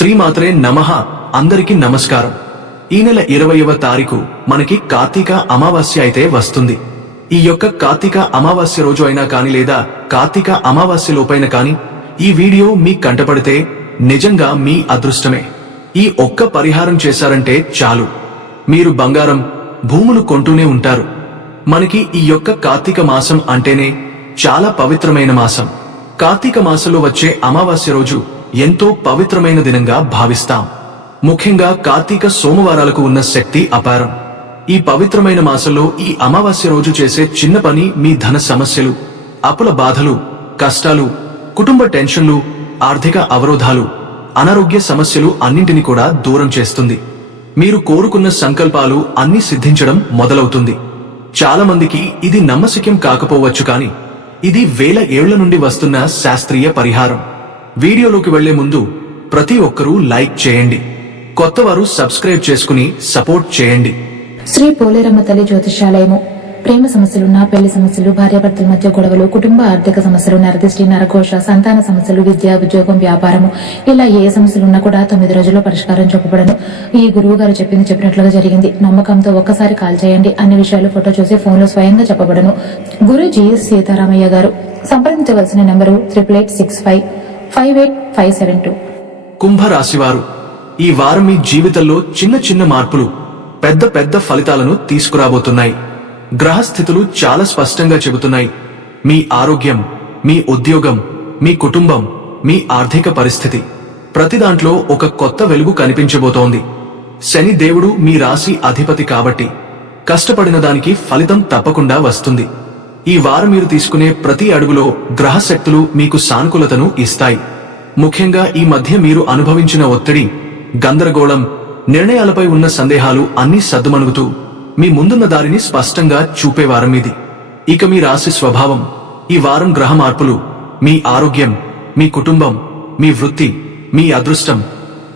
శ్రీమాత్రే నమః. అందరికీ నమస్కారం. ఈ నెల 20వ తారీఖు మనకి కార్తీక అమావాస్య అయితే వస్తుంది. ఈ యొక్క కార్తీక అమావాస్య రోజు అయినా కాని లేదా కార్తీక అమావాస్య లోపైన కాని ఈ వీడియో మీ కంటపడితే నిజంగా మీ అదృష్టమే. ఈ ఒక్క పరిహారం చేశారంటే చాలు, మీరు బంగారం భూములు కొంటూనే ఉంటారు. మనకి ఈ యొక్క కార్తీక మాసం అంటేనే చాలా పవిత్రమైన మాసం. కార్తీక మాసంలో వచ్చే అమావాస్య రోజు ఎంతో పవిత్రమైన దినంగా భావిస్తాం. ముఖ్యంగా కార్తీక సోమవారాలకు ఉన్న శక్తి అపారం. ఈ పవిత్రమైన మాసంలో ఈ అమావాస్య రోజు చేసే చిన్న పని మీ ధన సమస్యలు, అప్పుల బాధలు, కష్టాలు, కుటుంబ టెన్షన్లు, ఆర్థిక అవరోధాలు, అనారోగ్య సమస్యలు అన్నింటినీ కూడా దూరం చేస్తుంది. మీరు కోరుకున్న సంకల్పాలు అన్నీ సిద్ధించడం మొదలవుతుంది. చాలా మందికి ఇది నమ్మశక్యం కాకపోవచ్చు, కానీ ఇది వేల ఏళ్ల నుండి వస్తున్న శాస్త్రీయ పరిహారం. వీడియోలోకి వెళ్లే ముందు ప్రతి ఒక్కరూ లైక్ చేయండి, కొత్తవారు సబ్స్క్రైబ్ చేసుకుని సపోర్ట్ చేయండి. శ్రీ పోలేరమ్మ తల్లి జ్యోతిషాలయము. ప్రేమ సమస్యలున్నా, పెళ్లి సమస్యలు, భార్యాభర్తల మధ్య గొడవలు, కుటుంబ ఆర్థిక సమస్యలు, నరదిష్టి, నరఘోష, సంతాన సమస్యలు, విద్య, ఉద్యోగం, వ్యాపారము, ఇలా ఏ సమస్యలున్నా కూడా 9 రోజుల్లో పరిష్కారం చెప్పబడను. ఈ గురువు గారు చెప్పినట్లుగా జరిగింది. నమ్మకంతో ఒక్కసారి కాల్ చేయండి. అన్ని విషయాలు ఫోటో చూసి ఫోన్లో స్వయంగా చెప్పబడను. గురూజీ సీతారామయ్య గారు. సంప్రదించవలసిన నెంబరు 8865585572. కుంభరాశివారు, ఈ వారం మీ జీవితంలో చిన్న చిన్న మార్పులు పెద్ద పెద్ద ఫలితాలను తీసుకురాబోతున్నాయి. గ్రహస్థితులు చాలా స్పష్టంగా చెబుతున్నాయి. మీ ఆరోగ్యం, మీ ఉద్యోగం, మీ కుటుంబం, మీ ఆర్థిక పరిస్థితి, ప్రతి దాంట్లో ఒక కొత్త వెలుగు కనిపించబోతోంది. శని దేవుడు మీ రాశి అధిపతి కాబట్టి కష్టపడిన దానికి ఫలితం తప్పకుండా వస్తుంది. ఈ వారం మీరు తీసుకునే ప్రతి అడుగులో గ్రహశక్తులు మీకు సానుకూలతను ఇస్తాయి. ముఖ్యంగా ఈ మధ్య మీరు అనుభవించిన ఒత్తిడి, గందరగోళం, నిర్ణయాలపై ఉన్న సందేహాలు అన్నీ సద్దుమణుగుతూ మీ ముందున్న దారిని స్పష్టంగా చూపేవారం ఇది. ఇక మీ రాశి స్వభావం. ఈ వారం గ్రహ మార్పులు మీ ఆరోగ్యం, మీ కుటుంబం, మీ వృత్తి, మీ అదృష్టం,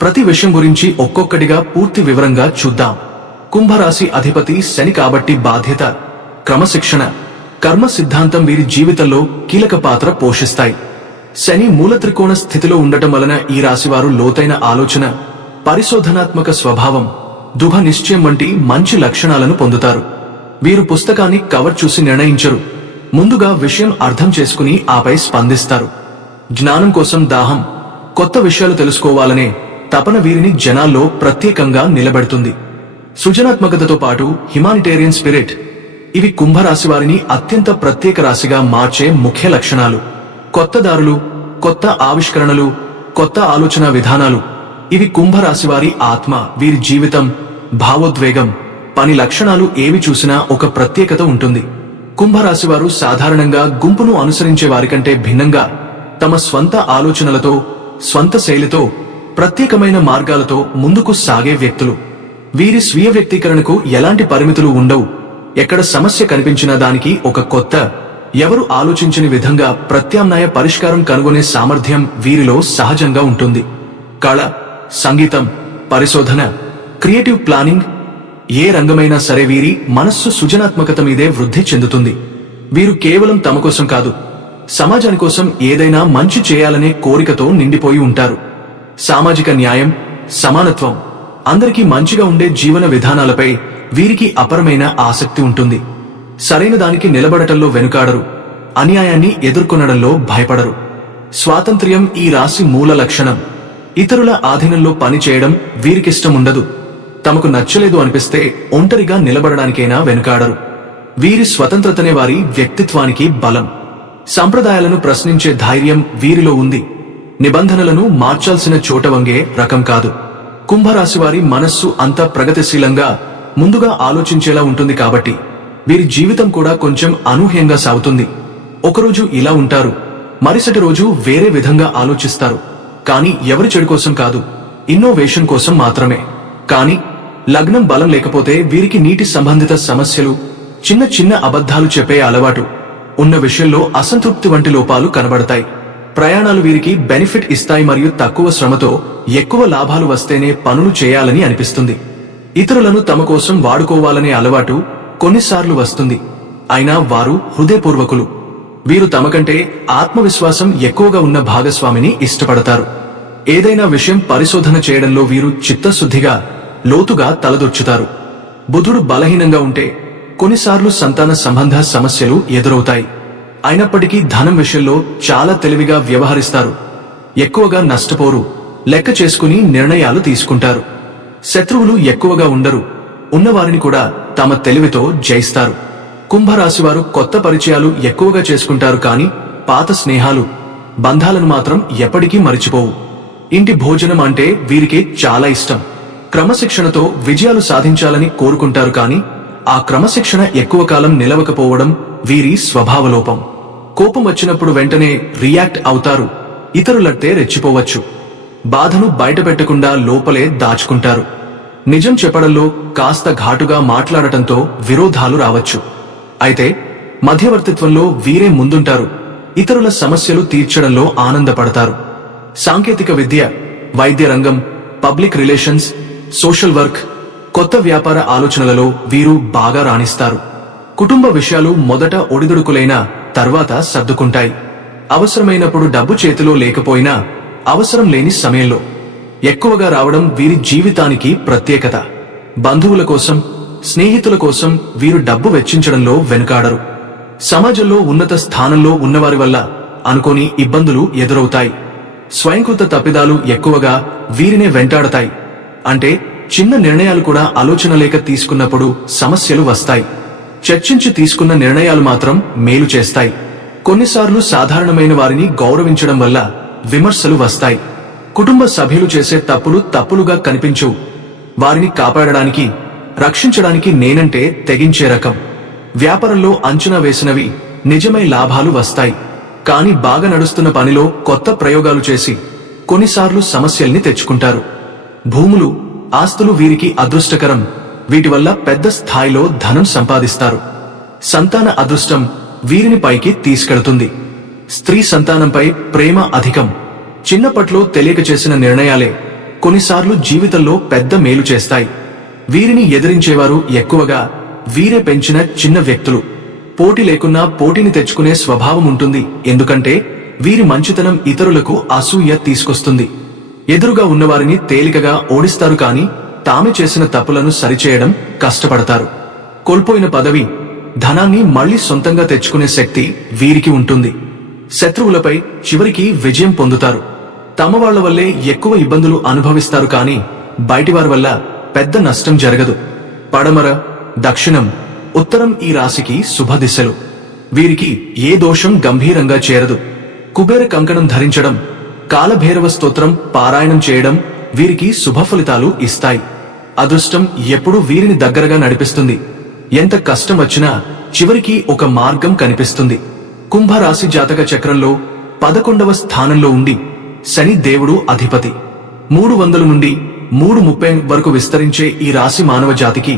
ప్రతి విషయం గురించి ఒక్కొక్కటిగా పూర్తి వివరంగా చూద్దాం. కుంభరాశి అధిపతి శని కాబట్టి బాధ్యత, క్రమశిక్షణ, కర్మ సిద్ధాంతం వీరి జీవితంలో కీలక పాత్ర పోషిస్తాయి. శని మూల త్రికోణ స్థితిలో ఉండటం వలన ఈ రాశివారు లోతైన ఆలోచన, పరిశోధనాత్మక స్వభావం, దృఢ నిశ్చయం వంటి మంచి లక్షణాలను పొందుతారు. వీరు పుస్తకాన్ని కవర్ చూసి నిర్ణయించరు. ముందుగా విషయం అర్థం చేసుకుని ఆపై స్పందిస్తారు. జ్ఞానం కోసం దాహం, కొత్త విషయాలు తెలుసుకోవాలనే తపన వీరిని జనాల్లో ప్రత్యేకంగా నిలబెడుతుంది. సృజనాత్మకతతో పాటు హ్యుమానిటేరియన్ స్పిరిట్, ఇవి కుంభరాశి వారిని అత్యంత ప్రత్యేక రాశిగా మార్చే ముఖ్య లక్షణాలు. కొత్త దారులు, కొత్త ఆవిష్కరణలు, కొత్త ఆలోచన విధానాలు, ఇవి కుంభరాశి వారి ఆత్మ. వీరి జీవితం, భావోద్వేగం, పని లక్షణాలు ఏవి చూసినా ఒక ప్రత్యేకత ఉంటుంది. కుంభరాశి వారు సాధారణంగా గుంపును అనుసరించే వారికంటే భిన్నంగా తమ స్వంత ఆలోచనలతో, స్వంత శైలితో, ప్రత్యేకమైన మార్గాలతో ముందుకు సాగే వ్యక్తులు. వీరి స్వీయ వ్యక్తీకరణకు ఎలాంటి పరిమితులు ఉండవు. ఎక్కడ సమస్య కనిపించినా దానికి ఒక కొత్త, ఎవరు ఆలోచించని విధంగా ప్రత్యామ్నాయ పరిష్కారం కనుగొనే సామర్థ్యం వీరిలో సహజంగా ఉంటుంది. కళ, సంగీతం, పరిశోధన, క్రియేటివ్ ప్లానింగ్, ఏ రంగమైనా సరే వీరి మనస్సు సృజనాత్మకత మీదే వృద్ధి చెందుతుంది. వీరు కేవలం తమ కోసం కాదు, సమాజాని కోసం ఏదైనా మంచి చేయాలనే కోరికతో నిండిపోయి ఉంటారు. సామాజిక న్యాయం, సమానత్వం, అందరికీ మంచిగా ఉండే జీవన విధానాలపై వీరికి అపరమైన ఆసక్తి ఉంటుంది. సరైన దానికి నిలబడటంలో వెనుకాడరు, అన్యాయాన్ని ఎదుర్కొనడంలో భయపడరు. స్వాతంత్ర్యం ఈ రాశి మూల లక్షణం. ఇతరుల ఆధీనంలో పనిచేయడం వీరికిష్టముండదు. తమకు నచ్చలేదు అనిపిస్తే ఒంటరిగా నిలబడడానికైనా వెనుకాడరు. వీరి స్వతంత్రతనే వారి వ్యక్తిత్వానికి బలం. సంప్రదాయాలను ప్రశ్నించే ధైర్యం వీరిలో ఉంది. నిబంధనలను మార్చాల్సిన చోట వంగే రకం కాదు. కుంభరాశి వారి మనస్సు అంత ప్రగతిశీలంగా, ముందుగా ఆలోచించేలా ఉంటుంది కాబట్టి వీరి జీవితం కూడా కొంచెం అనూహ్యంగా సాగుతుంది. ఒకరోజు ఇలా ఉంటారు, మరుసటి రోజు వేరే విధంగా ఆలోచిస్తారు. కానీ ఎవరి చెడు కోసం కాదు, ఇన్నోవేషన్ కోసం మాత్రమే. కానీ లగ్నం బలం లేకపోతే వీరికి నీటి సంబంధిత సమస్యలు, చిన్న చిన్న అబద్ధాలు చెప్పే అలవాటు, ఉన్న విషయంలో అసంతృప్తి వంటి లోపాలు కనబడతాయి. ప్రయాణాలు వీరికి బెనిఫిట్ ఇస్తాయి మరియు తక్కువ శ్రమతో ఎక్కువ లాభాలు వస్తేనే పనులు చేయాలని అనిపిస్తుంది. ఇతరులను తమ కోసం వాడుకోవాలనే అలవాటు కొన్నిసార్లు వస్తుంది. అయినా వారు హృదయపూర్వకులు. వీరు తమకంటే ఆత్మవిశ్వాసం ఎక్కువగా ఉన్న భాగస్వామిని ఇష్టపడతారు. ఏదైనా విషయం పరిశోధన చేయడంలో వీరు చిత్తశుద్ధిగా లోతుగా తలదొచ్చుతారు. బుధుడు బలహీనంగా ఉంటే కొన్నిసార్లు సంతాన సంబంధ సమస్యలు ఎదురవుతాయి. అయినప్పటికీ ధనం విషయంలో చాలా తెలివిగా వ్యవహరిస్తారు. ఎక్కువగా నష్టపోరు, లెక్క చేసుకుని నిర్ణయాలు తీసుకుంటారు. శత్రువులు ఎక్కువగా ఉండరు, ఉన్నవారిని కూడా తమ తెలివితో జయిస్తారు. కుంభరాశివారు కొత్త పరిచయాలు ఎక్కువగా చేసుకుంటారు, కానీ పాత స్నేహాలు బంధాలను మాత్రం ఎప్పటికీ మరిచిపోవు. ఇంటి భోజనం అంటే వీరికి చాలా ఇష్టం. క్రమశిక్షణతో విజయాలు సాధించాలని కోరుకుంటారు, కానీ ఆ క్రమశిక్షణ ఎక్కువ కాలం నిలవకపోవడం వీరి స్వభావలోపం. కోపం వచ్చినప్పుడు వెంటనే రియాక్ట్ అవుతారు, ఇతరులట్టే రెచ్చిపోవచ్చు. బాధను బయటపెట్టకుండా లోపలే దాచుకుంటారు. నిజం చెప్పడంలో కాస్త ఘాటుగా మాట్లాడటంతో విరోధాలు రావచ్చు. అయితే మధ్యవర్తిత్వంలో వీరే ముందుంటారు, ఇతరుల సమస్యలు తీర్చడంలో ఆనందపడతారు. సాంకేతిక విద్య, వైద్య రంగం, పబ్లిక్ రిలేషన్స్, సోషల్ వర్క్, కొత్త వ్యాపార ఆలోచనలలో వీరు బాగా రాణిస్తారు. కుటుంబ విషయాలు మొదట ఒడిదుడుకులైన తర్వాత సర్దుకుంటాయి. అవసరమైనప్పుడు డబ్బు చేతిలో లేకపోయినా అవసరం లేని సమయంలో ఎక్కువగా రావడం వీరి జీవితానికి ప్రత్యేకత. బంధువుల కోసం, స్నేహితుల కోసం వీరు డబ్బు వెచ్చించడంలో వెనుకాడరు. సమాజంలో ఉన్నత స్థానంలో ఉన్నవారి వల్ల అనుకోని ఇబ్బందులు ఎదురవుతాయి. స్వయంకృత తప్పిదాలు ఎక్కువగా వీరినే వెంటాడతాయి. అంటే చిన్న నిర్ణయాలు కూడా ఆలోచన లేక తీసుకున్నప్పుడు సమస్యలు వస్తాయి. చర్చించి తీసుకున్న నిర్ణయాలు మాత్రం మేలు చేస్తాయి. కొన్నిసార్లు సాధారణమైన వారిని గౌరవించడం వల్ల విమర్శలు వస్తాయి. కుటుంబ సభ్యులు చేసే తప్పులు తప్పులుగా కనిపించవు. వారిని కాపాడడానికి, రక్షించడానికి నేనంటే తెగించే రకం. వ్యాపారంలో అంచనా వేసినవి నిజమై లాభాలు వస్తాయి. కానీ బాగా నడుస్తున్న పనిలో కొత్త ప్రయోగాలు చేసి కొన్నిసార్లు సమస్యల్ని తెచ్చుకుంటారు. భూములు, ఆస్తులు వీరికి అదృష్టకరం. వీటి వల్ల పెద్ద స్థాయిలో ధనం సంపాదిస్తారు. సంతాన అదృష్టం వీరిని పైకి తీసుకెడుతుంది. స్త్రీ సంతానంపై ప్రేమ అధికం. చిన్నప్పట్లో తెలియక చేసిన నిర్ణయాలే కొన్నిసార్లు జీవితంలో పెద్ద మేలు చేస్తాయి. వీరిని ఎదిరించేవారు ఎక్కువగా వీరే పెంచిన చిన్న వ్యక్తులు. పోటీ లేకున్నా పోటీని తెచ్చుకునే స్వభావం ఉంటుంది. ఎందుకంటే వీరి మంచితనం ఇతరులకు అసూయ తీసుకొస్తుంది. ఎదురుగా ఉన్నవారిని తేలికగా ఓడిస్తారు, కానీ తామే చేసిన తప్పులను సరిచేయడం కష్టపడతారు. కోల్పోయిన పదవి, ధనాన్ని మళ్లీ సొంతంగా తెచ్చుకునే శక్తి వీరికి ఉంటుంది. శత్రువులపై చివరికి విజయం పొందుతారు. తమ వాళ్ల వల్లే ఎక్కువ ఇబ్బందులు అనుభవిస్తారు, కానీ బయటివారి వల్ల పెద్ద నష్టం జరగదు. పడమర, దక్షిణం, ఉత్తరం ఈ రాశికి శుభదిశలు. వీరికి ఏ దోషం గంభీరంగా చేరదు. కుబేర కంకణం ధరించడం, కాలభైరవ స్తోత్రం పారాయణం చేయడం వీరికి శుభ ఫలితాలు ఇస్తాయి. అదృష్టం ఎప్పుడూ వీరిని దగ్గరగా నడిపిస్తుంది. ఎంత కష్టం వచ్చినా చివరికి ఒక మార్గం కనిపిస్తుంది. కుంభరాశి జాతక చక్రంలో 11వ స్థానంలో ఉండి శని దేవుడు అధిపతి. 300 నుండి 330 వరకు విస్తరించే ఈ రాశి మానవ జాతికి,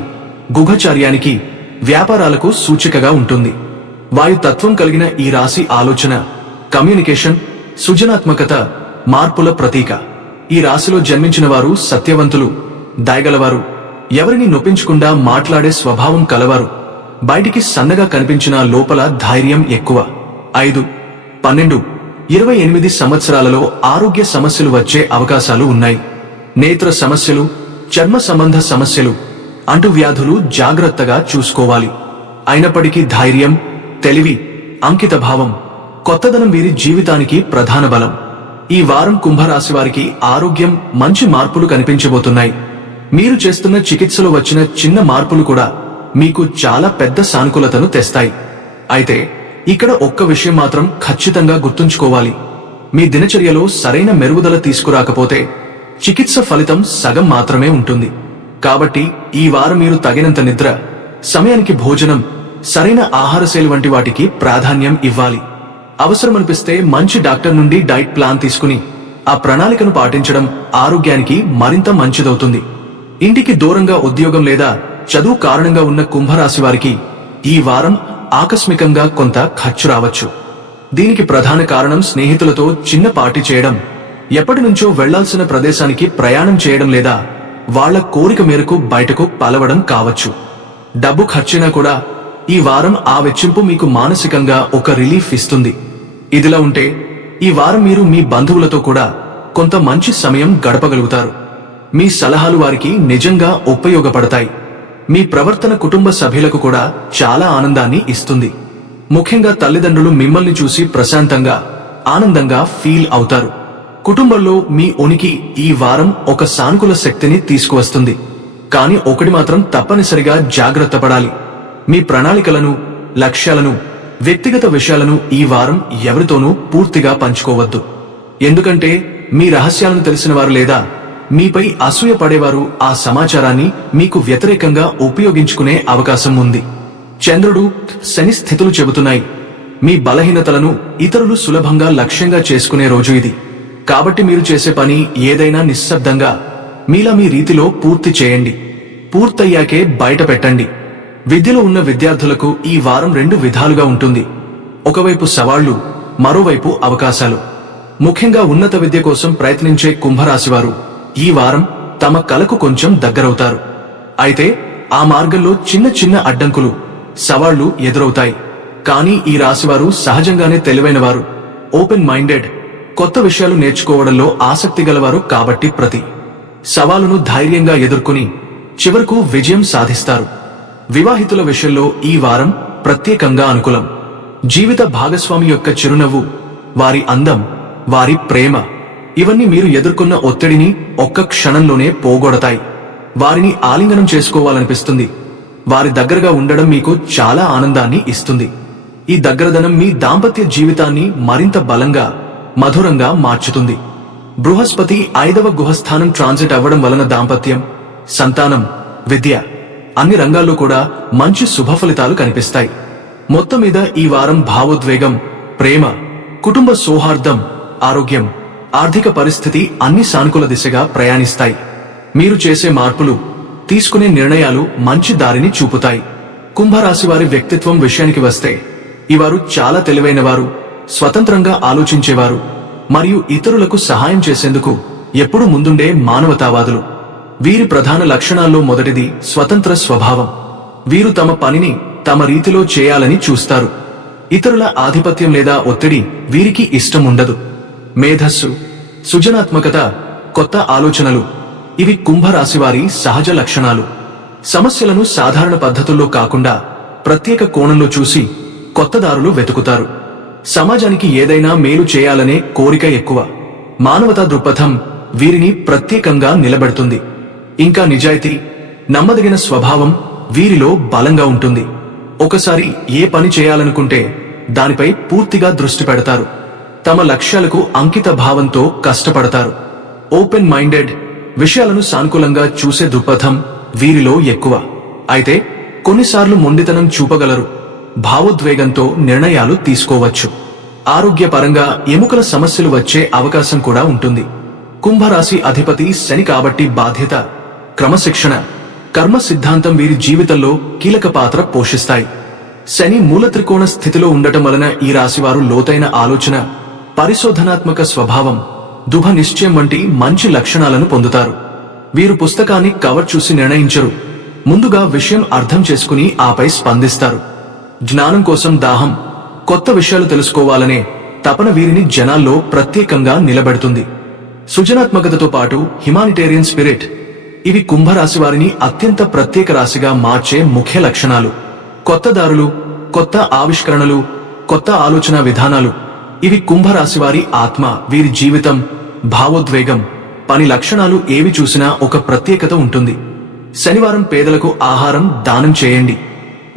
గుహచార్యానికి, వ్యాపారాలకు సూచికగా ఉంటుంది. వాయుతత్వం కలిగిన ఈ రాశి ఆలోచన, కమ్యూనికేషన్, సృజనాత్మకత, మార్పుల ప్రతీక. ఈ రాశిలో జన్మించిన వారు సత్యవంతులు, దయగలవారు, ఎవరిని నొప్పించకుండా మాట్లాడే స్వభావం కలవారు. బయటికి సన్నగా కనిపించిన లోపల ధైర్యం ఎక్కువ. 5, 12, 28 సంవత్సరాలలో ఆరోగ్య సమస్యలు వచ్చే అవకాశాలు ఉన్నాయి. నేత్ర సమస్యలు, చర్మ సంబంధ సమస్యలు, అంటువ్యాధులు జాగ్రత్తగా చూసుకోవాలి. అయినప్పటికీ ధైర్యం, తెలివి, అంకితభావం, కొత్తదనం వీరి జీవితానికి ప్రధాన బలం. ఈ వారం కుంభరాశి వారికి ఆరోగ్యం మంచి మార్పులు కనిపించబోతున్నాయి. మీరు చేస్తున్న చికిత్సలో వచ్చిన చిన్న మార్పులు కూడా మీకు చాలా పెద్ద సానుకూలతను తెస్తాయి. అయితే ఇక్కడ ఒక్క విషయం మాత్రం ఖచ్చితంగా గుర్తుంచుకోవాలి. మీ దినచర్యలో సరైన మెరుగుదల తీసుకురాకపోతే చికిత్స ఫలితం సగం మాత్రమే ఉంటుంది. కాబట్టి ఈ వారం మీరు తగినంత నిద్ర, సమయానికి భోజనం, సరైన ఆహారశైలి వంటి వాటికి ప్రాధాన్యం ఇవ్వాలి. అవసరమనిపిస్తే మంచి డాక్టర్ నుండి డైట్ ప్లాన్ తీసుకుని ఆ ప్రణాళికను పాటించడం ఆరోగ్యానికి మరింత మంచిదవుతుంది. ఇంటికి దూరంగా ఉద్యోగం లేదా చదువు కారణంగా ఉన్న కుంభరాశి వారికి ఈ వారం ఆకస్మికంగా కొంత ఖర్చు రావచ్చు. దీనికి ప్రధాన కారణం స్నేహితులతో చిన్న పార్టీ చేయడం, ఎప్పటినుంచో వెళ్లాల్సిన ప్రదేశానికి ప్రయాణం చేయడం లేదా వాళ్ల కోరిక మేరకు బయటకు పలవడం కావచ్చు. డబ్బు ఖర్చైనా కూడా ఈ వారం ఆ వెచ్చింపు మీకు మానసికంగా ఒక రిలీఫ్ ఇస్తుంది. ఇదిలా ఉంటే ఈ వారం మీరు మీ బంధువులతో కూడా కొంత మంచి సమయం గడపగలుగుతారు. మీ సలహాలు వారికి నిజంగా ఉపయోగపడతాయి. మీ ప్రవర్తన కుటుంబ సభ్యులకు కూడా చాలా ఆనందాన్ని ఇస్తుంది. ముఖ్యంగా తల్లిదండ్రులు మిమ్మల్ని చూసి ప్రశాంతంగా, ఆనందంగా ఫీల్ అవుతారు. కుటుంబంలో మీ ఉనికి ఈ వారం ఒక సానుకూల శక్తిని తీసుకువస్తుంది. కానీ ఒకటి మాత్రం తప్పనిసరిగా జాగ్రత్త పడాలి. మీ ప్రణాళికలను, లక్ష్యాలను, వ్యక్తిగత విషయాలను ఈ వారం ఎవరితోనూ పూర్తిగా పంచుకోవద్దు. ఎందుకంటే మీ రహస్యాలను తెలిసిన వారు లేదా మీపై అసూయ పడేవారు ఆ సమాచారాన్ని మీకు వ్యతిరేకంగా ఉపయోగించుకునే అవకాశం ఉంది. చంద్రుడు, శని స్థితులు చెబుతున్నాయి మీ బలహీనతలను ఇతరులు సులభంగా లక్ష్యంగా చేసుకునే రోజు ఇది. కాబట్టి మీరు చేసే పని ఏదైనా నిశ్శబ్దంగా మీలా మీ రీతిలో పూర్తి చేయండి. పూర్తయ్యాకే బయట పెట్టండి. విద్యలో ఉన్న విద్యార్థులకు ఈ వారం 2 విధాలుగా ఉంటుంది. ఒకవైపు సవాళ్లు, మరోవైపు అవకాశాలు. ముఖ్యంగా ఉన్నత విద్య కోసం ప్రయత్నించే కుంభరాశివారు ఈ వారం తమ కలకు కొంచెం దగ్గరవుతారు. అయితే ఆ మార్గంలో చిన్న చిన్న అడ్డంకులు, సవాళ్లు ఎదురవుతాయి. కానీ ఈ రాశివారు సహజంగానే తెలివైనవారు, ఓపెన్ మైండెడ్, కొత్త విషయాలు నేర్చుకోవడంలో ఆసక్తి గలవారు. కాబట్టి ప్రతి సవాలును ధైర్యంగా ఎదుర్కొని చివరకు విజయం సాధిస్తారు. వివాహితుల విషయంలో ఈ వారం ప్రత్యేకంగా అనుకూలం. జీవిత భాగస్వామి యొక్క చిరునవ్వు, వారి అందం, వారి ప్రేమ, ఇవన్నీ మీరు ఎదుర్కొన్న ఒత్తిడిని ఒక్క క్షణంలోనే పోగొడతాయి. వారిని ఆలింగనం చేసుకోవాలనిపిస్తుంది. వారి దగ్గరగా ఉండడం మీకు చాలా ఆనందాన్ని ఇస్తుంది. ఈ దగ్గరదనం మీ దాంపత్య జీవితాన్ని మరింత బలంగా, మధురంగా మార్చుతుంది. బృహస్పతి 5వ గుహస్థానం ట్రాన్సిట్ అవ్వడం వలన దాంపత్యం, సంతానం, విద్య, అన్ని రంగాల్లో కూడా మంచి శుభ ఫలితాలు కనిపిస్తాయి. మొత్తం మీద ఈ వారం భావోద్వేగం, ప్రేమ, కుటుంబ సౌహార్దం, ఆరోగ్యం, ఆర్థిక పరిస్థితి అన్ని సానుకూల దిశగా ప్రయాణిస్తాయి. మీరు చేసే మార్పులు, తీసుకునే నిర్ణయాలు మంచి దారిని చూపుతాయి. కుంభరాశి వారి వ్యక్తిత్వం విషయానికి వస్తే ఈ వారు చాలా తెలివైనవారు, స్వతంత్రంగా ఆలోచించేవారు మరియు ఇతరులకు సహాయం చేసేందుకు ఎప్పుడూ ముందుండే మానవతావాదులు. వీరి ప్రధాన లక్షణాల్లో మొదటిది స్వతంత్ర స్వభావం. వీరు తమ పనిని తమ రీతిలో చేయాలని చూస్తారు. ఇతరుల ఆధిపత్యం లేదా ఒత్తిడి వీరికి ఇష్టం ఉండదు. మేధస్సు, సృజనాత్మకత, కొత్త ఆలోచనలు, ఇవి కుంభరాశివారి సహజ లక్షణాలు. సమస్యలను సాధారణ పద్ధతుల్లో కాకుండా ప్రత్యేక కోణంలో చూసి కొత్త దారులు వెతుకుతారు. సమాజానికి ఏదైనా మేలు చేయాలనే కోరిక ఎక్కువ. మానవతా దృక్పథం వీరిని ప్రత్యేకంగా నిలబెడుతుంది. ఇంకా నిజాయితీ, నమ్మదగిన స్వభావం వీరిలో బలంగా ఉంటుంది. ఒకసారి ఏ పని చేయాలనుకుంటే దానిపై పూర్తిగా దృష్టి పెడతారు. తమ లక్ష్యాలకు అంకిత భావంతో కష్టపడతారు. ఓపెన్ మైండెడ్, విషయాలను సానుకూలంగా చూసే దృక్పథం వీరిలో ఎక్కువ. అయితే కొన్నిసార్లు మొండితనం చూపగలరు. భావోద్వేగంతో నిర్ణయాలు తీసుకోవచ్చు. ఆరోగ్యపరంగా ఎముకల సమస్యలు వచ్చే అవకాశం కూడా ఉంటుంది. కుంభరాశి అధిపతి శని కాబట్టి బాధ్యత, క్రమశిక్షణ, కర్మ సిద్ధాంతం వీరి జీవితంలో కీలక పాత్ర పోషిస్తాయి. శని మూల త్రికోణ స్థితిలో ఉండటం వలన ఈ రాశివారు లోతైన ఆలోచన, పరిశోధనాత్మక స్వభావం, దృఢ నిశ్చయం వంటి మంచి లక్షణాలను పొందుతారు. వీరు పుస్తకాన్ని కవర్ చూసి నిర్ణయించరు. ముందుగా విషయం అర్థం చేసుకుని ఆపై స్పందిస్తారు. జ్ఞానం కోసం దాహం, కొత్త విషయాలు తెలుసుకోవాలనే తపన వీరిని జనాల్లో ప్రత్యేకంగా నిలబెడుతుంది. సృజనాత్మకతతో పాటు హ్యుమానిటేరియన్ స్పిరిట్, ఇవి కుంభరాశి వారిని అత్యంత ప్రత్యేక రాశిగా మార్చే ముఖ్య లక్షణాలు. కొత్త దారులు, కొత్త ఆవిష్కరణలు, కొత్త ఆలోచన విధానాలు, ఇవి కుంభరాశి వారి ఆత్మ. వీరి జీవితం, భావోద్వేగం, పని లక్షణాలు ఏవి చూసినా ఒక ప్రత్యేకత ఉంటుంది. శనివారం పేదలకు ఆహారం దానం చేయండి.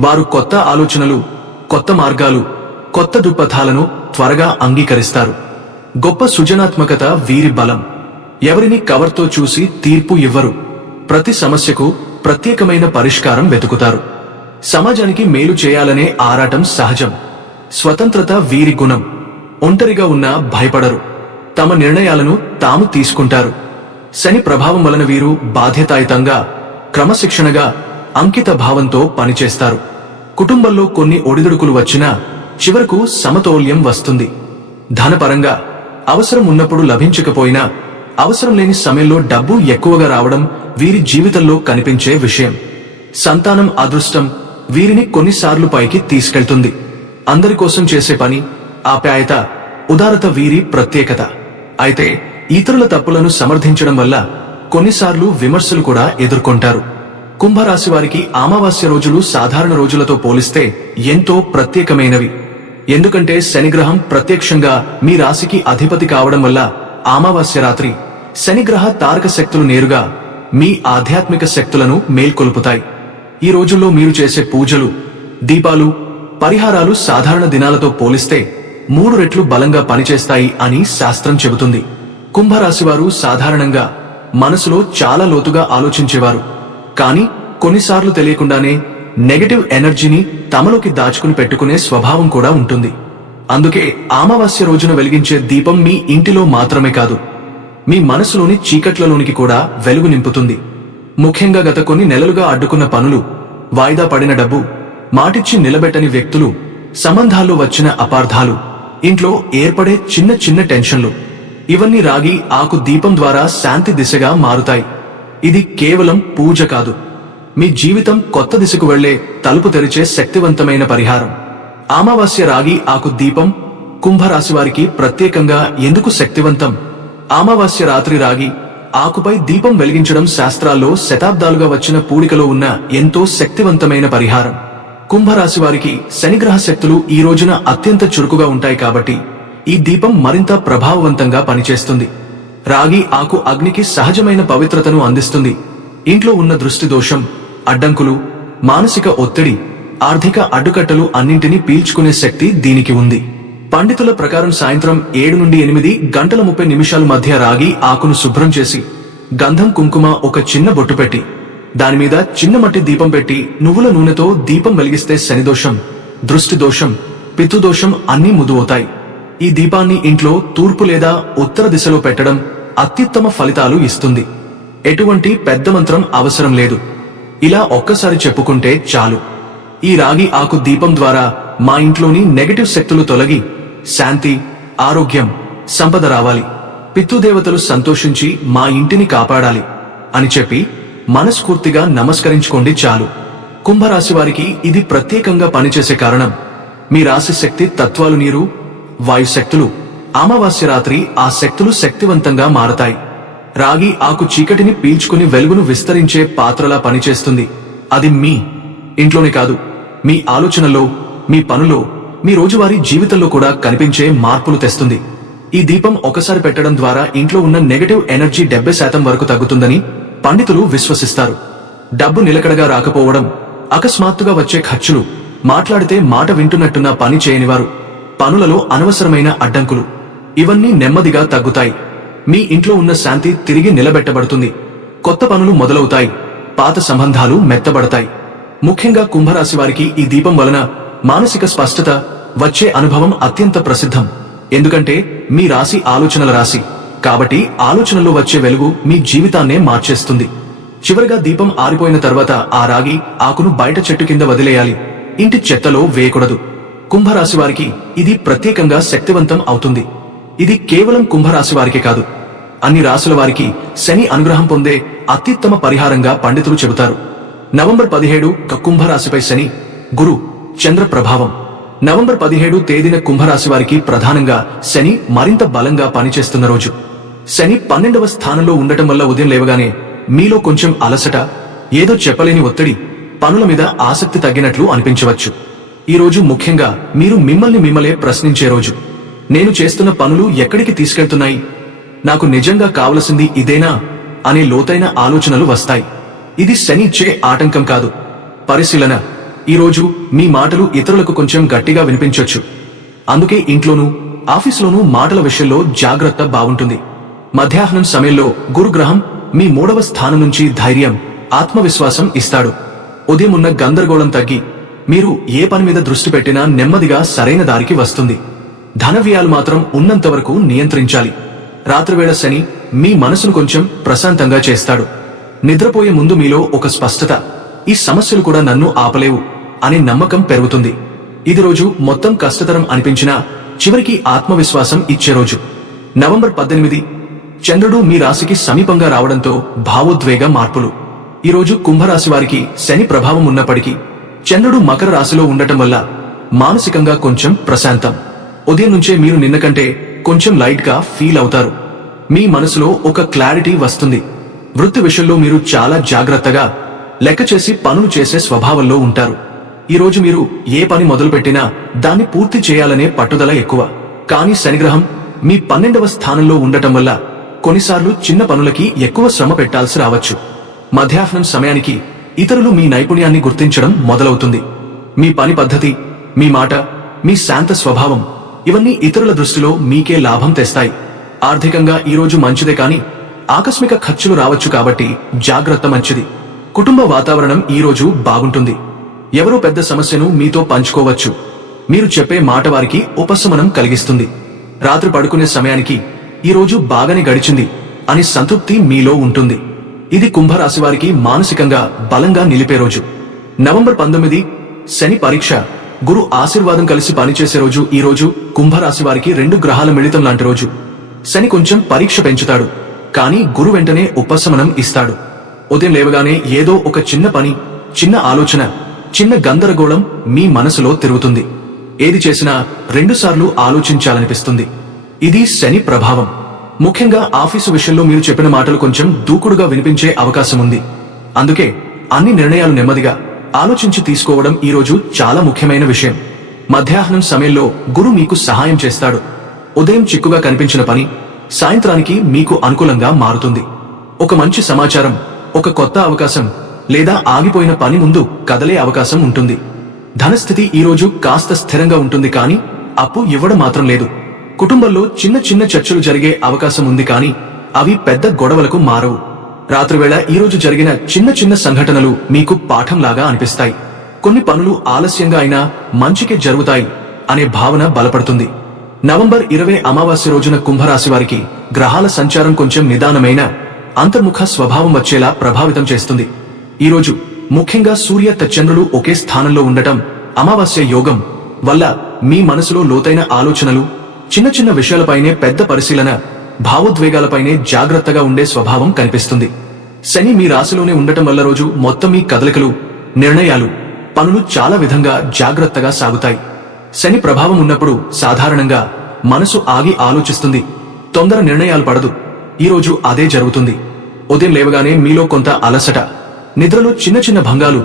వారు కొత్త ఆలోచనలు, కొత్త మార్గాలు, కొత్త దృక్పథాలను త్వరగా అంగీకరిస్తారు. గొప్ప సృజనాత్మకత వీరి బలం. ఎవరిని కవర్తో చూసి తీర్పు ఇవ్వరు. ప్రతి సమస్యకు ప్రత్యేకమైన పరిష్కారం వెతుకుతారు. సమాజానికి మేలు చేయాలనే ఆరాటం సహజం. స్వతంత్రత వీరి గుణం. ఒంటరిగా ఉన్నా భయపడరు. తమ నిర్ణయాలను తాము తీసుకుంటారు. శని ప్రభావం వలన వీరు బాధ్యతాయుతంగా, క్రమశిక్షణగా, అంకిత భావంతో పనిచేస్తారు. కుటుంబంలో కొన్ని ఒడిదుడుకులు వచ్చినా చివరకు సమతౌల్యం వస్తుంది. ధనపరంగా అవసరం ఉన్నప్పుడు లభించకపోయినా అవసరం లేని సమయంలో డబ్బు ఎక్కువగా రావడం వీరి జీవితంలో కనిపించే విషయం. సంతానం అదృష్టం వీరిని కొన్నిసార్లు పైకి తీసుకెళ్తుంది. అందరి కోసం చేసే పని, ఆప్యాయత, ఉదారత వీరి ప్రత్యేకత. అయితే ఇతరుల తప్పులను సమర్థించడం వల్ల కొన్నిసార్లు విమర్శలు కూడా ఎదుర్కొంటారు. కుంభరాశి వారికి అమావాస్య రోజులు సాధారణ రోజులతో పోలిస్తే ఎంతో ప్రత్యేకమైనవి. ఎందుకంటే శనిగ్రహం ప్రత్యక్షంగా మీ రాశికి అధిపతి కావడం వల్ల అమావాస్య రాత్రి శనిగ్రహ తారక శక్తులు నేరుగా మీ ఆధ్యాత్మిక శక్తులను మేల్కొల్పుతాయి. ఈ రోజుల్లో మీరు చేసే పూజలు, దీపాలు, పరిహారాలు సాధారణ దినాలతో పోలిస్తే 3 రెట్లు బలంగా పనిచేస్తాయి అని శాస్త్రం చెబుతుంది. కుంభరాశివారు సాధారణంగా మనసులో చాలా లోతుగా ఆలోచించేవారు. కానీ కొన్నిసార్లు తెలియకుండానే నెగటివ్ ఎనర్జీని తమలోకి దాచుకుని పెట్టుకునే స్వభావం కూడా ఉంటుంది. అందుకే అమావాస్య రోజున వెలిగించే దీపం మీ ఇంటిలో మాత్రమే కాదు, మీ మనసులోని చీకట్లలోనికి కూడా వెలుగు నింపుతుంది. ముఖ్యంగా గత కొన్ని నెలలుగా అడ్డుకున్న పనులు, వాయిదా పడిన డబ్బు, మాటిచ్చి నిలబెట్టని వ్యక్తులు, సంబంధాల్లో వచ్చిన అపార్థాలు, ఇంట్లో ఏర్పడే చిన్న చిన్న టెన్షన్లు, ఇవన్నీ రాగి ఆకు దీపం ద్వారా శాంతి దిశగా మారుతాయి. ఇది కేవలం పూజ కాదు, మీ జీవితం కొత్త దిశకు వెళ్లే తలుపు తెరిచే శక్తివంతమైన పరిహారం. అమావాస్య రాగి ఆకు దీపం కుంభరాశి వారికి ప్రత్యేకంగా ఎందుకు శక్తివంతం? అమావాస్య రాత్రి రాగి ఆకుపై దీపం వెలిగించడం శాస్త్రాల్లో శతాబ్దాలుగా వచ్చిన పూడికలో ఉన్న ఎంతో శక్తివంతమైన పరిహారం. కుంభరాశి వారికి శనిగ్రహ శక్తులు ఈ రోజున అత్యంత చురుకుగా ఉంటాయి కాబట్టి ఈ దీపం మరింత ప్రభావవంతంగా పనిచేస్తుంది. రాగి ఆకు అగ్నికి సహజమైన పవిత్రతను అందిస్తుంది. ఇంట్లో ఉన్న దృష్టి దోషం, అడ్డంకులు, మానసిక ఒత్తిడి, ఆర్థిక అడ్డుకట్టలు అన్నింటినీ పీల్చుకునే శక్తి దీనికి ఉంది. పండితుల ప్రకారం సాయంత్రం 7 నుండి 8 గంటల 30 నిమిషాల మధ్య రాగి ఆకును శుభ్రం చేసి గంధం, కుంకుమ, ఒక చిన్న బొట్టు పెట్టి దానిమీద చిన్న మట్టి దీపం పెట్టి నువ్వుల నూనెతో దీపం వెలిగిస్తే శనిదోషం, దృష్టి దోషం, పితృదోషం అన్నీ ముదువవుతాయి. ఈ దీపాన్ని ఇంట్లో తూర్పు లేదా ఉత్తర దిశలో పెట్టడం అత్యుత్తమ ఫలితాలు ఇస్తుంది. ఎటువంటి పెద్ద మంత్రం అవసరం లేదు. ఇలా ఒక్కసారి చెప్పుకుంటే చాలు. ఈ రాగి ఆకు దీపం ద్వారా మా ఇంట్లోని నెగటివ్ శక్తులు తొలగి శాంతి, ఆరోగ్యం, సంపద రావాలి, పితృదేవతలు సంతోషించి మా ఇంటిని కాపాడాలి అని చెప్పి మనస్ఫూర్తిగా నమస్కరించుకోండి చాలు. కుంభరాశి వారికి ఇది ప్రత్యేకంగా పనిచేసే కారణం మీ రాశి శక్తి తత్వాలు నీరు, వాయుశక్తులు. అమావాస్య రాత్రి ఆ శక్తులు శక్తివంతంగా మారతాయి. రాగి ఆకు చీకటిని పీల్చుకుని వెలుగును విస్తరించే పాత్రలా పనిచేస్తుంది. అది మీ ఇంట్లోనే కాదు, మీ ఆలోచనల్లో, మీ పనులో, మీ రోజువారీ జీవితంలో కూడా కనిపించే మార్పులు తెస్తుంది. ఈ దీపం ఒకసారి పెట్టడం ద్వారా ఇంట్లో ఉన్న నెగటివ్ ఎనర్జీ 70% వరకు తగ్గుతుందని పండితులు విశ్వసిస్తారు. డబ్బు నిలకడగా రాకపోవడం, అకస్మాత్తుగా వచ్చే ఖర్చులు, మాట్లాడితే మాట వింటున్నట్టున్న పని చేయనివారు, పనులలో అనవసరమైన అడ్డంకులు, ఇవన్నీ నెమ్మదిగా తగ్గుతాయి. మీ ఇంట్లో ఉన్న శాంతి తిరిగి నిలబెట్టబడుతుంది. కొత్త పనులు మొదలవుతాయి. పాత సంబంధాలు మెత్తబడతాయి. ముఖ్యంగా కుంభరాశి వారికి ఈ దీపం వలన మానసిక స్పష్టత వచ్చే అనుభవం అత్యంత ప్రసిద్ధం. ఎందుకంటే మీ రాశి ఆలోచనల రాశి కాబట్టి ఆలోచనల్లో వచ్చే వెలుగు మీ జీవితాన్నే మార్చేస్తుంది. చివరిగా దీపం ఆరిపోయిన తర్వాత ఆ రాగి ఆకును బయట చెట్టు కింద వదిలేయాలి. ఇంటి చెత్తలో వేయకూడదు. కుంభరాశి వారికి ఇది ప్రత్యేకంగా శక్తివంతం అవుతుంది. ఇది కేవలం కుంభరాశి వారికే కాదు, అన్ని రాశుల వారికి శని అనుగ్రహం పొందే అత్యుత్తమ పరిహారంగా పండితులు చెబుతారు. నవంబర్ 17 కుంభరాశిపై శని, గురు, చంద్ర ప్రభావం. నవంబర్ 17 తేదీన కుంభరాశి వారికి ప్రధానంగా శని మరింత బలంగా పనిచేస్తున్న రోజు. శని 12వ స్థానంలో ఉండటం వల్ల ఉదయం లేవగానే మీలో కొంచెం అలసట, ఏదో చెప్పలేని ఒత్తిడి, పనుల మీద ఆసక్తి తగ్గినట్లు అనిపించవచ్చు. ఈ రోజు ముఖ్యంగా మీరు మిమ్మల్ని ప్రశ్నించే రోజు. నేను చేస్తున్న పనులు ఎక్కడికి తీసుకెళ్తున్నాయి? నాకు నిజంగా కావలసింది ఇదేనా అనే లోతైన ఆలోచనలు వస్తాయి. ఇది శని ఇచ్చే ఆటంకం కాదు, పరిశీలన. ఈరోజు మీ మాటలు ఇతరులకు కొంచెం గట్టిగా వినిపించొచ్చు. అందుకే ఇంట్లోనూ ఆఫీసులోనూ మాటల విషయంలో జాగ్రత్త బాగుంటుంది. మధ్యాహ్నం సమయంలో గురుగ్రహం మీ 3వ స్థానం నుంచి ధైర్యం, ఆత్మవిశ్వాసం ఇస్తాడు. ఉదయం ఉన్న గందరగోళం తగ్గి మీరు ఏ పని మీద దృష్టి పెట్టినా నెమ్మదిగా సరైన దారికి వస్తుంది. ధన వ్యయాలు మాత్రం ఉన్నంతవరకు నియంత్రించాలి. రాత్రివేళ శని మీ మనసును కొంచెం ప్రశాంతంగా చేస్తాడు. నిద్రపోయే ముందు మీలో ఒక స్పష్టత, ఈ సమస్యలు కూడా నన్ను ఆపలేవు అనే నమ్మకం పెరుగుతుంది. ఇది రోజు మొత్తం కష్టతరం అనిపించినా చివరికి ఆత్మవిశ్వాసం ఇచ్చే రోజు. నవంబర్ 18 చంద్రుడు మీ రాశికి సమీపంగా రావడంతో భావోద్వేగ మార్పులు. ఈ రోజు కుంభరాశి వారికి శని ప్రభావం ఉన్నప్పటికీ చంద్రుడు మకర రాశిలో ఉండటం వల్ల మానసికంగా కొంచెం ప్రశాంతం. ఉదయం నుంచే మీరు నిన్న కంటే కొంచెం లైట్ గా ఫీల్ అవుతారు. మీ మనసులో ఒక క్లారిటీ వస్తుంది. వృత్తి విషయంలో మీరు చాలా జాగ్రత్తగా లెక్క చేసి పనులు చేసే స్వభావంలో ఉంటారు. ఈరోజు మీరు ఏ పని మొదలుపెట్టినా దాన్ని పూర్తి చేయాలనే పట్టుదల ఎక్కువ. కానీ శనిగ్రహం మీ 12వ స్థానంలో ఉండటం వల్ల కొన్నిసార్లు చిన్న పనులకి ఎక్కువ శ్రమ పెట్టాల్సి రావచ్చు. మధ్యాహ్నం సమయానికి ఇతరులు మీ నైపుణ్యాన్ని గుర్తించడం మొదలవుతుంది. మీ పని పద్ధతి, మీ మాట, మీ శాంత స్వభావం ఇవన్నీ ఇతరుల దృష్టిలో మీకే లాభం తెస్తాయి. ఆర్థికంగా ఈరోజు మంచిదే, కానీ ఆకస్మిక ఖర్చులు రావచ్చు, కాబట్టి జాగ్రత్త మంచిది. కుటుంబ వాతావరణం ఈరోజు బాగుంటుంది. ఎవరో పెద్ద సమస్యను మీతో పంచుకోవచ్చు. మీరు చెప్పే మాట వారికి ఉపశమనం కలిగిస్తుంది. రాత్రి పడుకునే సమయానికి ఈరోజు బాగానే గడిచింది అని సంతృప్తి మీలో ఉంటుంది. ఇది కుంభరాశి వారికి మానసికంగా బలంగా నిలిపే రోజు. నవంబర్ 19 శని పరీక్ష, గురు ఆశీర్వాదం కలిసి పనిచేసే రోజు. ఈ రోజు కుంభరాశి వారికి 2 గ్రహాల మిళితం లాంటి రోజు. శని కొంచెం పరీక్ష పెంచుతాడు, కానీ గురు వెంటనే ఉపశమనం ఇస్తాడు. ఉదయం లేవగానే ఏదో ఒక చిన్న పని, చిన్న ఆలోచన, చిన్న గందరగోళం మీ మనసులో తిరుగుతుంది. ఏది చేసినా 2 సార్లు ఆలోచించాలనిపిస్తుంది. ఇది శని ప్రభావం. ముఖ్యంగా ఆఫీసు విషయంలో మీరు చెప్పిన మాటలు కొంచెం దూకుడుగా వినిపించే అవకాశం ఉంది. అందుకే అన్ని నిర్ణయాలు నెమ్మదిగా ఆలోచించి తీసుకోవడం ఈరోజు చాలా ముఖ్యమైన విషయం. మధ్యాహ్నం సమయంలో గురు మీకు సహాయం చేస్తాడు. ఉదయం చిక్కుగా కనిపించిన పని సాయంత్రానికి మీకు అనుకూలంగా మారుతుంది. ఒక మంచి సమాచారం, ఒక కొత్త అవకాశం లేదా ఆగిపోయిన పని ముందు కదలే అవకాశం ఉంటుంది. ధనస్థితి ఈరోజు కాస్త స్థిరంగా ఉంటుంది, కానీ అప్పు ఇవ్వడం మాత్రం లేదు. కుటుంబంలో చిన్న చిన్న చర్చలు జరిగే అవకాశం ఉంది, కానీ అవి పెద్ద గొడవలకు మారవు. రాత్రివేళ ఈరోజు జరిగిన చిన్న చిన్న సంఘటనలు మీకు పాఠంలాగా అనిపిస్తాయి. కొన్ని పనులు ఆలస్యంగా అయినా మంచికే జరుగుతాయి అనే భావన బలపడుతుంది. నవంబర్ 20 అమావాస్య రోజున కుంభరాశి వారికి గ్రహాల సంచారం కొంచెం నిదానమైన అంతర్ముఖ స్వభావం వచ్చేలా ప్రభావితం చేస్తుంది. ఈరోజు ముఖ్యంగా సూర్య చంద్రులు ఒకే స్థానంలో ఉండటం, అమావాస్య యోగం వల్ల మీ మనసులో లోతైన ఆలోచనలు, చిన్న చిన్న విషయాలపైనే పెద్ద పరిశీలన, భావోద్వేగాలపైనే జాగ్రత్తగా ఉండే స్వభావం కనిపిస్తుంది. శని మీ రాశిలోనే ఉండటం వల్ల రోజు మొత్తం మీ కదలికలు, నిర్ణయాలు, పనులు చాలా విధంగా జాగ్రత్తగా సాగుతాయి. శని ప్రభావం ఉన్నప్పుడు సాధారణంగా మనసు ఆగి ఆలోచిస్తుంది, తొందర నిర్ణయాలు పడదు. ఈరోజు అదే జరుగుతుంది. ఉదయం లేవగానే మీలో కొంత అలసట, నిద్రలో చిన్న చిన్న భంగాలు,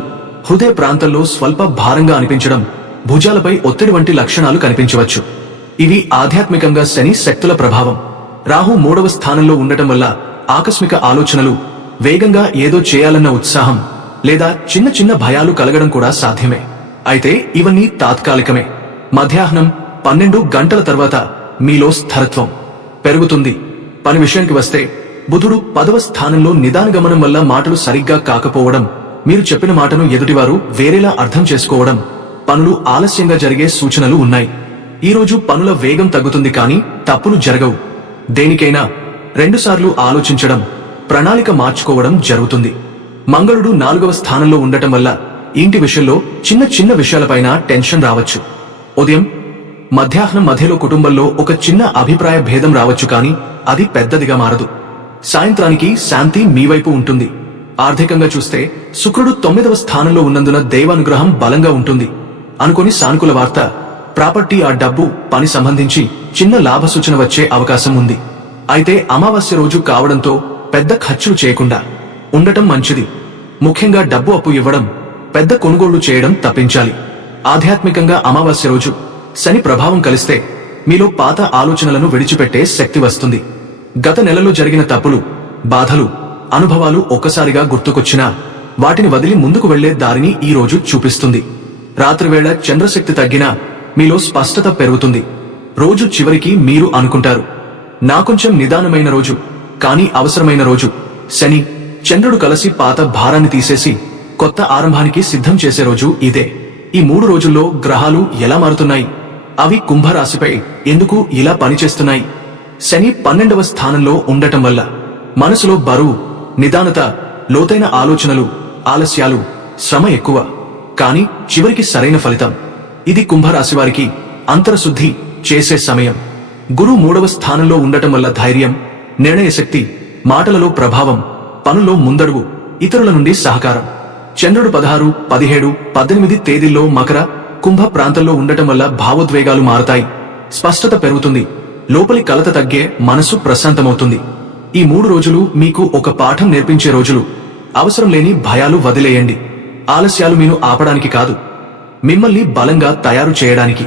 హృదయ ప్రాంతంలో స్వల్ప భారంగా అనిపించడం, భుజాలపై ఒత్తిడి వంటి లక్షణాలు కనిపించవచ్చు. ఇవి ఆధ్యాత్మికంగా శని శక్తుల ప్రభావం. రాహు 3వ స్థానంలో ఉండటం వల్ల ఆకస్మిక ఆలోచనలు, వేగంగా ఏదో చేయాలన్న ఉత్సాహం లేదా చిన్న చిన్న భయాలు కలగడం కూడా సాధ్యమే. అయితే ఇవన్నీ తాత్కాలికమే. మధ్యాహ్నం 12 గంటల తర్వాత మీలో స్థిరత్వం పెరుగుతుంది. పని విషయానికి వస్తే బుధుడు 10వ స్థానంలో నిదానగమనం వల్ల మాటలు సరిగ్గా కాకపోవడం, మీరు చెప్పిన మాటను ఎదుటివారు వేరేలా అర్థం చేసుకోవడం, పనులు ఆలస్యంగా జరిగే సూచనలు ఉన్నాయి. ఈరోజు పనుల వేగం తగ్గుతుంది, కానీ తప్పులు జరగవు. దేనికైనా 2 సార్లు ఆలోచించడం, ప్రణాళిక మార్చుకోవడం జరుగుతుంది. మంగళుడు 4వ స్థానంలో ఉండటం వల్ల ఇంటి విషయంలో చిన్న చిన్న విషయాలపైన టెన్షన్ రావచ్చు. ఉదయం మధ్యాహ్నం మధ్యలో కుటుంబంలో ఒక చిన్న అభిప్రాయ భేదం రావచ్చు, కానీ అది పెద్దదిగా మారదు. సాయంత్రానికి శాంతి మీ వైపు ఉంటుంది. ఆర్థికంగా చూస్తే శుక్రుడు 9వ స్థానంలో ఉన్నందున దైవానుగ్రహం బలంగా ఉంటుంది. అనుకోని సానుకూల వార్త, ప్రాపర్టీ, ఆ డబ్బు, పని సంబంధించి చిన్న లాభ సూచన వచ్చే అవకాశం ఉంది. అయితే అమావాస్య రోజు కావడంతో పెద్ద ఖర్చులు చేయకుండా ఉండటం మంచిది. ముఖ్యంగా డబ్బు అప్పు ఇవ్వడం, పెద్ద కొనుగోళ్లు చేయడం తప్పించాలి. ఆధ్యాత్మికంగా అమావాస్య రోజు శని ప్రభావం కలిస్తే మీలో పాత ఆలోచనలను విడిచిపెట్టే శక్తి వస్తుంది. గత నెలలో జరిగిన తప్పులు, బాధలు, అనుభవాలు ఒక్కసారిగా గుర్తుకొచ్చినా వాటిని వదిలి ముందుకు వెళ్లే దారిని ఈ రోజు చూపిస్తుంది. రాత్రివేళ చంద్రశక్తి తగ్గినా మీలో స్పష్టత పెరుగుతుంది. రోజు చివరికి మీరు అనుకుంటారు, నా కొంచెం నిదానమైన రోజు, కానీ అవసరమైన రోజు. శని, చంద్రుడు కలిసి పాత భారాన్ని తీసేసి కొత్త ఆరంభానికి సిద్ధం చేసే రోజు ఇదే. ఈ 3 రోజుల్లో గ్రహాలు ఎలా మారుతున్నాయి? అవి కుంభరాశిపై ఎందుకు ఇలా పనిచేస్తున్నాయి? శని 12వ స్థానంలో ఉండటం వల్ల మనసులో బరువు, నిదానత, లోతైన ఆలోచనలు, ఆలస్యాలు, శ్రమ ఎక్కువ, కానీ చివరికి సరైన ఫలితం. ఇది కుంభరాశి వారికి అంతరశుద్ధి చేసే సమయం. గురు 3వ స్థానంలో ఉండటం వల్ల ధైర్యం, నిర్ణయశక్తి, మాటలలో ప్రభావం, పనుల్లో ముందడుగు, ఇతరుల నుండి సహకారం. చంద్రుడు 16, 17, 18 తేదీల్లో మకర, కుంభ ప్రాంతంలో ఉండటం వల్ల భావోద్వేగాలు మారతాయి, స్పష్టత పెరుగుతుంది, లోపలి కలత తగ్గే, మనసు ప్రశాంతమవుతుంది. ఈ 3 రోజులు మీకు ఒక పాఠం నేర్పించే రోజులు. అవసరం లేని భయాలు వదిలేయండి. ఆలస్యాలు మీను ఆపడానికి కాదు, మిమ్మల్ని బలంగా తయారు చేయడానికి.